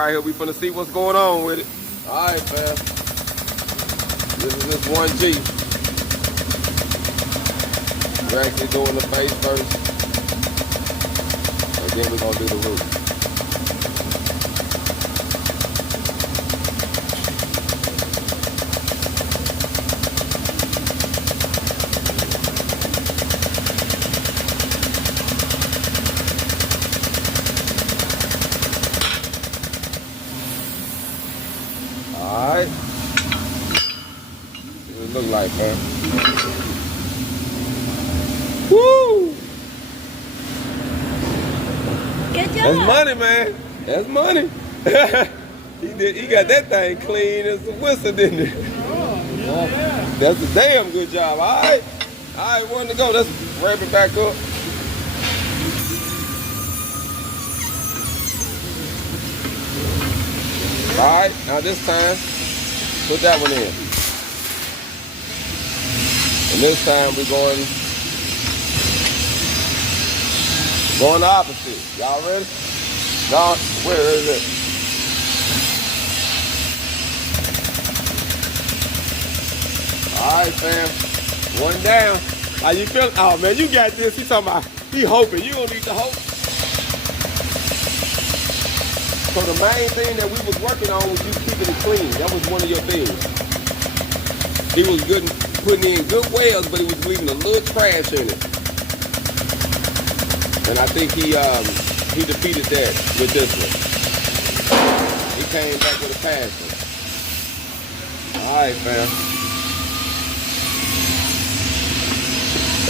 Right here, we finna see what's going on with it. All right, fam. This is this 1G. We're actually doing the face first, and then we're gonna do the roof. Alright. See what it look like, man. Woo! Good job. That's money, man. That's money. He got that thing clean as a whistle, didn't he? Yeah. That's a damn good job. Alright. Alright, one to go. Let's wrap it back up. Alright, now this time, put that one in. And this time we're going the opposite. Y'all ready? No, where is it? Alright, fam. One down. How you feel? Oh man, you got this. He talking about he hoping. You don't need to hope. So the main thing that we was working on was you keeping it clean. That was one of your things. He was good, putting in good welds, but he was leaving a little trash in it. And I think he defeated that with this one. He came back with a passion. All right, fam.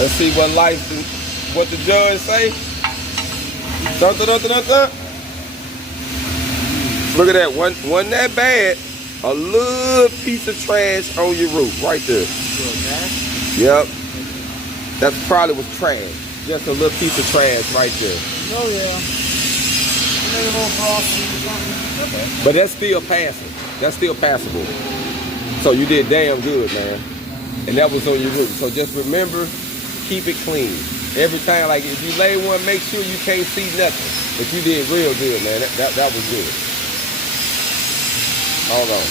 Let's see what the judge say. Dun, dun, dun, dun, dun. Look at that, wasn't that bad. A little piece of trash on your roof, right there. Yep. That probably was trash. Just a little piece of trash right there. Oh yeah. Maybe a little frosting or something. But that's still passing. That's still passable. So you did damn good, man. And that was on your roof. So just remember, keep it clean. Every time, like if you lay one, make sure you can't see nothing. But you did real good, man. That was good. Hold on.